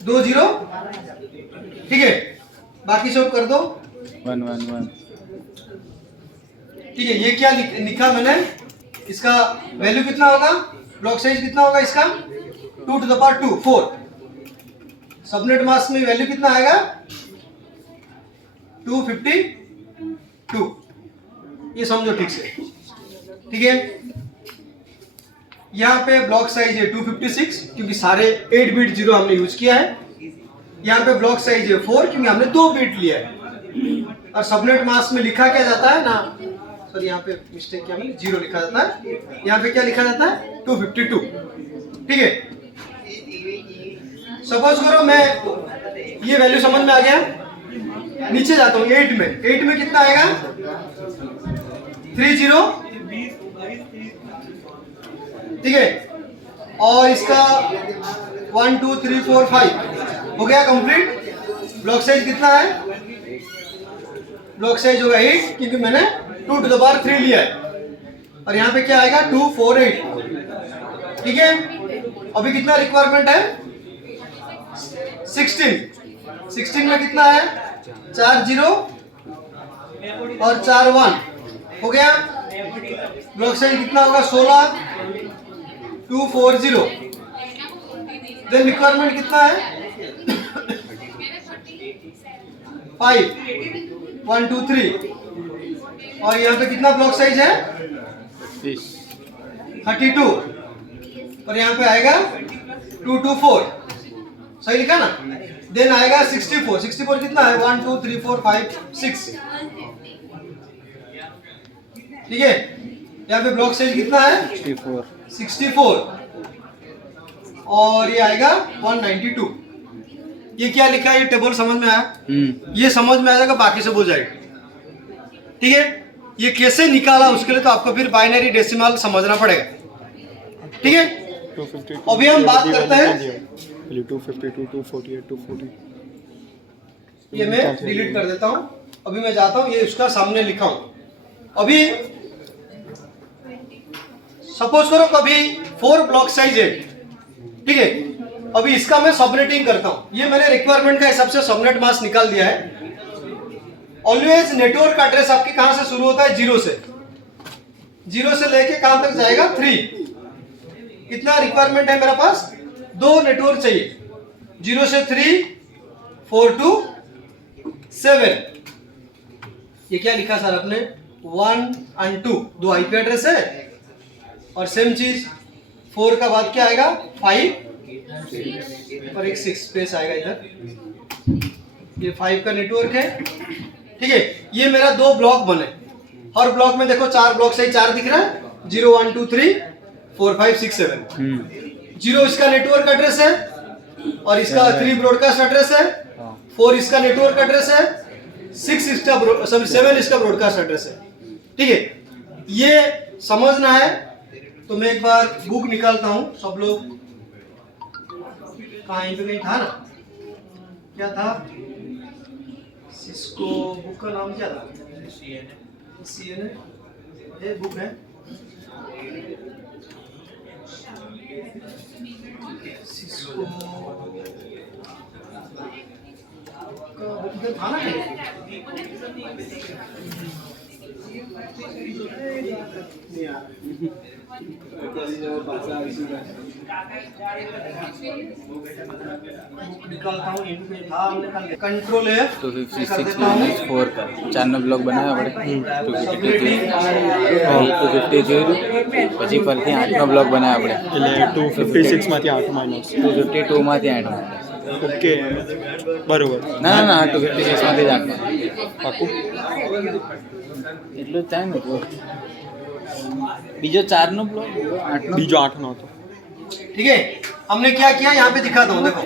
2 0, ठीक है। बाकी सब कर दो 1 1 1। ठीक है। ये क्या लिखा मैंने, इसका वैल्यू कितना होगा, ब्लॉक साइज कितना होगा इसका, 2 to the power 2 4। सबनेट मास में वैल्यू कितना आएगा, 252। ये समझो ठीक से, ठीक है। यहाँ पे ब्लॉक साइज है 256 क्योंकि सारे 8 बिट जीरो हमने यूज किया है। यहाँ पे ब्लॉक साइज है 4 क्योंकि हमने 2 बिट लिया है। और सबनेट मास में लिखा क्या जाता है ना, सर यहाँ पे मिस्टेक क्या मैंने 0 लिखा जाता है, यहाँ पे क्या लिखा जाता है 252, ठीक है। सपोज करो मैं, ये वैल्यू समझ में आ गया, नीचे जाता हूँ 8 में। 8 में कितना आएगा 30, ठीक है। और इसका 1 2 3 4 5 हो गया कंप्लीट। ब्लॉक साइज कितना है, ब्लॉक साइज होगा 8 क्योंकि मैंने 2 to the power 3 लिया है। और यहाँ पे क्या आएगा 248, ठीक है। अभी कितना रिक्वायरमेंट है 16 में कितना है 4 0 और 4 1 हो गया। ब्लॉक साइज कितना होगा 16 240। देन रिक्वायरमेंट कितना है 5 1 2 3। और यहाँ पे कितना ब्लॉक साइज है 32। और यहाँ पे आएगा 224, सही लिखा ना। देन आएगा 64 कितना है 1 2 3 4 5 6, ठीक है। यहाँ पे ब्लॉक साइज कितना है 64। और ये आएगा 192। ये क्या लिखा है, ये टेबल समझ में आया, ये समझ में आ जाएगा, बाकी सब हो जाएगा, ठीक है। ये कैसे निकाला उसके लिए तो आपको फिर बाइनरी डेसिमल समझना पड़ेगा, ठीक है। अभी हम बात करते हैं, 252 248 240। ये मैं डिलीट कर देता हूँ। अभी मैं जाता हूँ, ये उसका सामने लिखा हूँ। अभी सपोज करो कभी 4 ब्लॉक साइज है, ठीक है। अभी इसका मैं सबनेटिंग करता हूँ। ये मैंने रिक्वायरमेंट का हिसाब से सबनेट मास निकाल दिया है। ऑलवेज नेटवर्क एड्रेस आपके कहां से शुरू होता है 0 से, 0 से लेके कहां तक जाएगा 3। कितना रिक्वायरमेंट है मेरे पास, 2 नेटवर्क चाहिए, 0 से 3 4 to 7। ये क्या लिखा सर आपने 1 और 2, 2 आईपी एड्रेस है। और सेम चीज 4 का बाद क्या आएगा 5 और एक 6 स्पेस आएगा इधर। ये 5 का नेटवर्क है, ठीक है। ये मेरा 2 ब्लॉक बने, हर ब्लॉक में देखो 4 ब्लॉक से 4 दिख रहा है, 0 1 2 3 4 5 6 7। 0 इसका नेटवर्क एड्रेस है और इसका 3 ब्रॉडकास्ट एड्रेस है, 4 इसका नेटवर्क एड्रेस है, 7 इसका ब्रॉडकास्ट एड्रेस है, ठीक है। ये समझना है तो मैं एक बार बुक निकालता हूं। सब लोग कहीं पे कहीं था ना, क्या था सिस्को बुक का नाम क्या था, CNN ये बुक है, सिस्को का बुक था ना कहीं। निकालता हूँ, कंट्रोल F 256 - 4 का 4 ब्लॉक बनाया આપણે 252 પછી પરથી 8નો બ્લોક બનાવ્યા આપણે, એટલે 256 માંથી 8 માઇનસ 252 માંથી 8. ઓકે બરોબર. ના ના ના 256 માંથી 8. પાકું એટલું જ થાય ને. બીજો 4નો બ્લોક 8નો, બીજો 8નો હતો. ठीक है। हमने क्या किया यहाँ पे दिखाता हूँ, देखो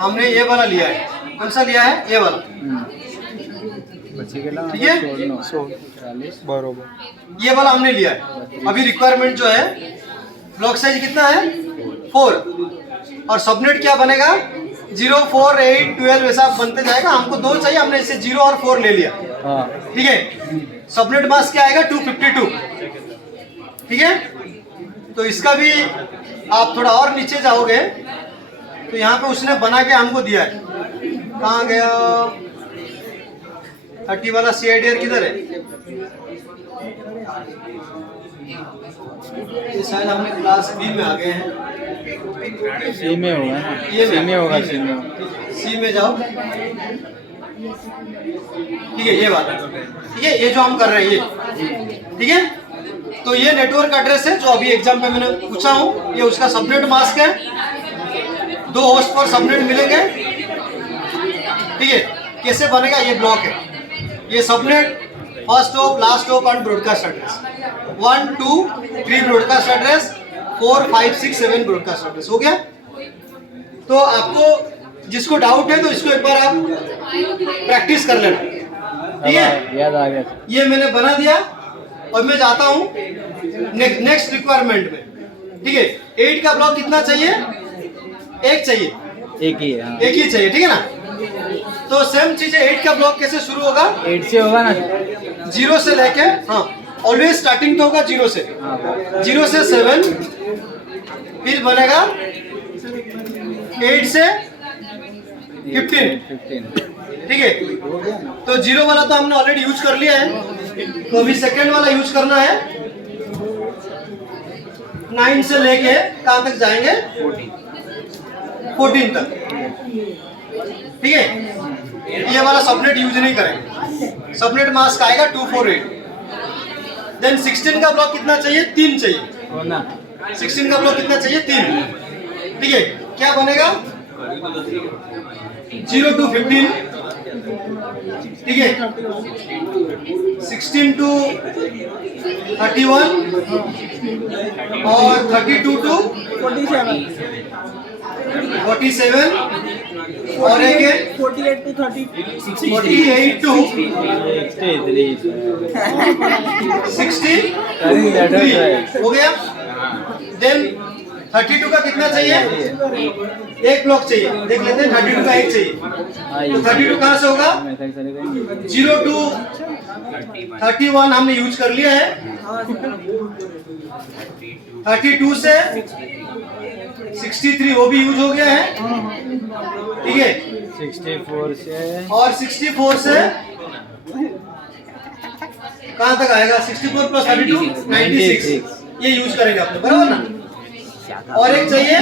हमने ये वाला लिया है, कौन सा लिया है ये वाला, પછી કેટલા ठीक है। 40 બરોબર. ये वाला हमने लिया है। अभी रिक्वायरमेंट जो है ब्लॉक साइज कितना है 4 और सबनेट क्या बनेगा 0 4 8 12 ऐसा बनते जाएगा। हमको 2 चाहिए, हमने इसे 0 और 4 ले लिया, हाँ ठीक है। सबनेट मास क्या आएगा 252, ठीक है। तो इसका भी आप थोड़ा और नीचे जाओगे तो यहाँ पे उसने बना के हमको दिया है। कहाँ गया 30 वाला CIDR किधर है? ये शायद हमने क्लास B में आ गए हैं। सी में होगा ना, ये सी में होगा, सी में। C में जाओ। ठीक है, ये बात ठीक है, ये जो हम कर रहे हैं ये ठीक है। तो ये नेटवर्क एड्रेस है जो अभी एग्जाम में मैंने पूछा हूँ, ये उसका सबनेट मास्क है। 2 होस्ट पर सबनेट मिलेंगे। ठीक है, कैसे बनेगा? ये ब्लॉक है, ये subnet first hope, last hope and broadcast address 1 2 3 broadcast address 4 5 6 7 broadcast address हो गया। तो आपको जिसको डाउट है तो इसको एक बार आप प्रैक्टिस कर लेना। ठीक है, याद आ गया। ये मैंने बना दिया और मैं जाता हूँ नेक्स्ट रिक्वायरमेंट में। ठीक है, 8 का ब्लॉक कितना चाहिए? एक चाहिए, एक ही है, हाँ। एक ही चाहिए। ठीक है ना? तो सेम चीज है, 8 का ब्लॉक कैसे शुरू होगा? 8 से होगा ना। 0 से लेके, हाँ ऑलवेज स्टार्टिंग तो होगा 0 से। हाँ, 0 से 7, फिर बनेगा 8 से 15। 15। ठीक है, तो 0 वाला तो हमने ऑलरेडी यूज कर लिया है, तो अभी सेकेंड वाला यूज करना है। 9 से लेके कहाँ तक जाएंगे? 14 तक। ठीक है, ये वाला सबनेट यूज नहीं करेंगे, सबनेट मास्क आएगा 248। देन 16 का ब्लॉक कितना चाहिए? 3 चाहिए। हो ना। 16 का ब्लॉक कितना चाहिए? 3। ठीक है, क्या बनेगा? 0 to 15। ठीक है, 16 to 31 और 32 to 47 और एक है 48 to 30. 48 to 63 63 हो गया। देन 32 का कितना चाहिए? एक ब्लॉक चाहिए, देख लेते हैं। 32 का एक चाहिए, तो 32 कहाँ से होगा? 0 to 31 हमने यूज कर लिया है। 32 से 63 वो भी यूज हो गया है। ठीक है, 64 से और 64 से कहाँ तक आएगा? 64 प्लस 32 96 ये यूज करेंगे आपने, बराबर ना? और एक चाहिए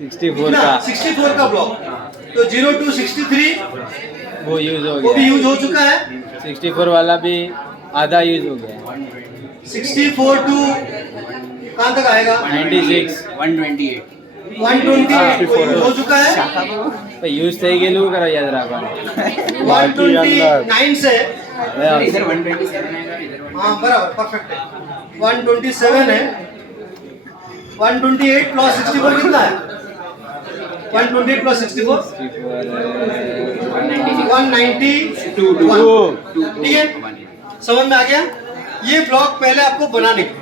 64 ना, का 64 का ब्लॉक, तो 0 to 63 वो यूज हो वो भी गया। यूज हो चुका है। 64 वाला भी आधा यूज हो गया। 64 to कहाँ तक आएगा? 96 128 120 वो यूज हो चुका है। यूज થઈ ગયેલું કરો યાદ રાખવાનું। 129 से इधर 127 आएगा, इधर हाँ बराबर परफेक्ट है। 127 है। 128 प्लस 64 कितना है? 128 प्लस 64 192। ठीक है, समझ में आ गया? ये ब्लॉक पहले आपको बनाने का,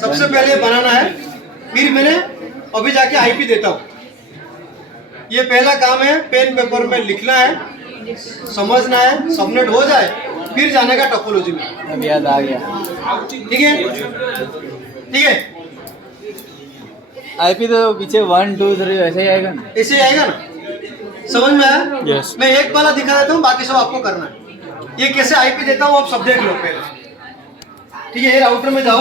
सबसे पहले बनाना है, फिर मैंने अभी जाके आईपी देता हूँ। ये पहला काम है, पेन पेपर में लिखना है, समझना है, सबनेट हो जाए फिर जाने का टोपोलॉजी में। अब याद आ गया। ठीक है, ठीक है, आईपी तो पीछे 1 2 3 ऐसे ही आएगा ना। ऐसे ही आएगा ना? समझ में आया? Yes. मैं एक वाला दिखा देता हूँ, बाकी सब आपको करना है। ये कैसे आईपी देता हूँ आप सब देख लो पहले। ठीक है, ये राउटर में जाओ,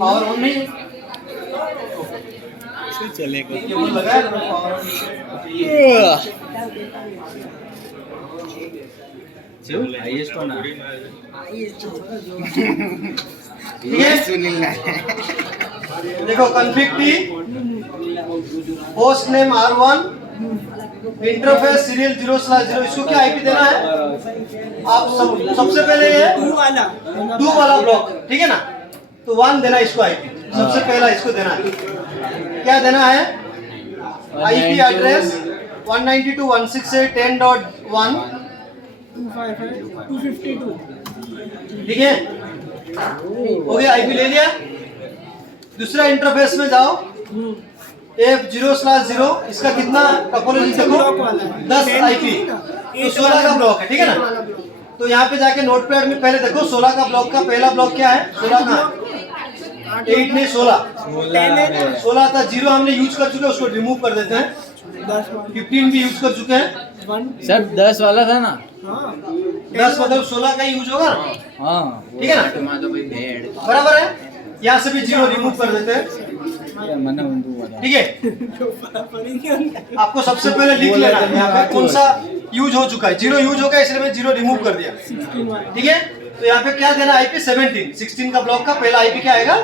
पावर ऑन नहीं चलेगा। केबल लगा है, पावर ऑन हाईएस्ट होना। ठीक है, देखो config T, host name R1, interface serial 0/0, इसको क्या आईपी देना है? आप सबसे पहले ये 2 वाला ब्लॉक, ठीक है ना? तो 1 देना इसको आईपी, सबसे पहला इसको देना है। क्या देना है? IP address 192.168.10.1। 252. ठीक है, हो गया, आईपी ले लिया। दूसरा इंटरफेस में जाओ, F0/0, इसका कितना टोपोलॉजी देखो? 10 आईपी, तो 16 का ब्लॉक है। ठीक है ना? तो यहाँ पे जाके नोटपैड में पहले देखो 16 का ब्लॉक का पहला ब्लॉक क्या है? 16 का 8 नहीं 16 16 था, 0 हमने यूज कर चुके हैं, उसको रिमूव कर देते हैं। 15 भी यूज कर चुके हैं। सर 10 वाला था ना। 10 मतलब 16 का यूज होगा ना, हाँ ठीक है ना, तुम्हारा तो भाई भेड़ बराबर है। यहाँ से भी 0 रिमूव कर देते हैं, मैंने उनको बोला। ठीक है। आपको सबसे पहले लिख लेना है यहाँ पे कौन सा यूज हो चुका है। 0 यूज हो गया इसलिए मैं 0 रिमूव कर दिया, ठीक है। तो यहाँ पे क्या देना, IP 17, 16 का ब्लॉक का पहला IP क्या आएगा,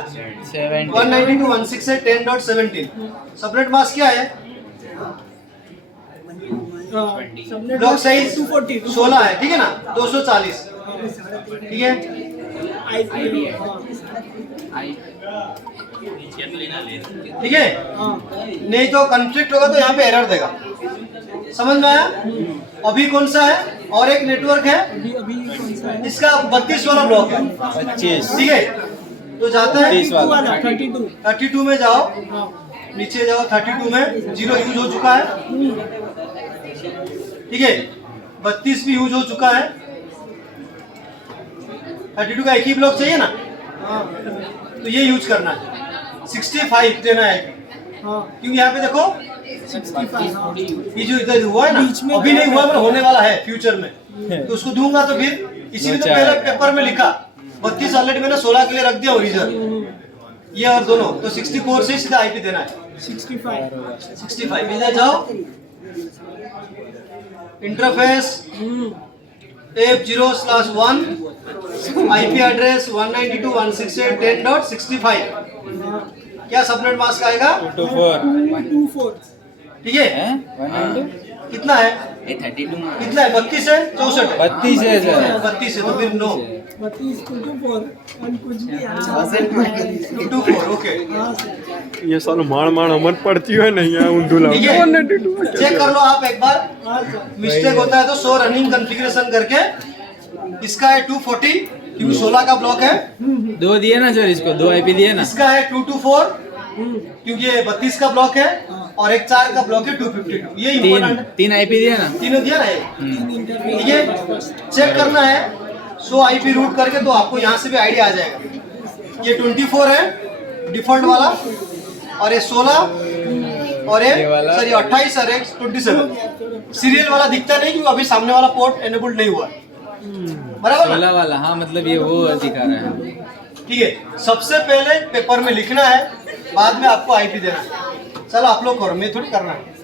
192.168.10.17। सबनेट मास्क क्या है, ब्लॉक साइज 16 है, ठीक है ना, 240, ठीक है। ठीक है, नहीं तो कंफ्लिक्ट होगा तो यहाँ पे एरर देगा, समझ में आया। अभी कौन सा है, और एक नेटवर्क है, इसका 32 वाला ब्लॉक है, 25। ठीक है। तो जाता है 32 32 में जाओ, नीचे जाओ, 32 में 0 यूज हो चुका है, ठीक है। 32 भी यूज हो चुका है, 32 का एक ही ब्लॉक चाहिए ना, तो ये यूज करना है। 65 देना है, क्योंकि यहाँ पे देखो ये जो इधर हुआ है ना, अभी नहीं हुआ पर होने वाला है फ्यूचर में, तो उसको दूंगा तो फिर इसीलिए तो पहले पेपर में लिखा 32 ऑलरेडी मैंने 16 के लिए रख दिया ओरिजिनल, ये और दोनों, तो 64 से सीधा IP देना है। 65 इधर जाओ, इंटरफेस F0/1 IP एड्रेस 192.168.10.65। क्या सबनेट मास्क आएगा, 24 ठीक है। हैं 192 कितना है, ये 32 में कितना है, 32 है, 64 है, 32 है सर। 32 है, तो फिर नो 24, ओके, ये सालो मार मार अमर पड़ती है नहीं है ऊंधू ठीक है। चेक कर लो आप एक बार, मिस्टेक होता है तो शो रनिंग कॉन्फ़िगरेशन करके, इसका है 240 क्योंकि 16 का ब्लॉक है, 2 दिए ना सर, इसको 2 IP दिए ना। इसका है 224 क्योंकि ये 32 का ब्लॉक है, और एक 4 का ब्लॉक है 252, ये इम्पोर्टेंट है। 3 IP दिए ना। तीनों दिया ना ये, ठीक है। चेक करना है सो IP रूट करके, तो आपको यहाँ से भी आइडिया आ जाएगा। ये 24 है डिफॉल्ट वाला, और ये 16 और ये सॉरी 28 और 27 सीरियल वाला दिखता नहीं क्योंकि अभी सामने वाला पोर्ट एनेबल्ड नहीं हुआ, बराबर ना? 16 वाला, हाँ मतलब ये वो दिखा रहा है। ठीक है, सबसे पहले पेपर में लिखना है, बाद में आपको IP देना है। चलो आप लोग करो, मैं थोड़ी करना है।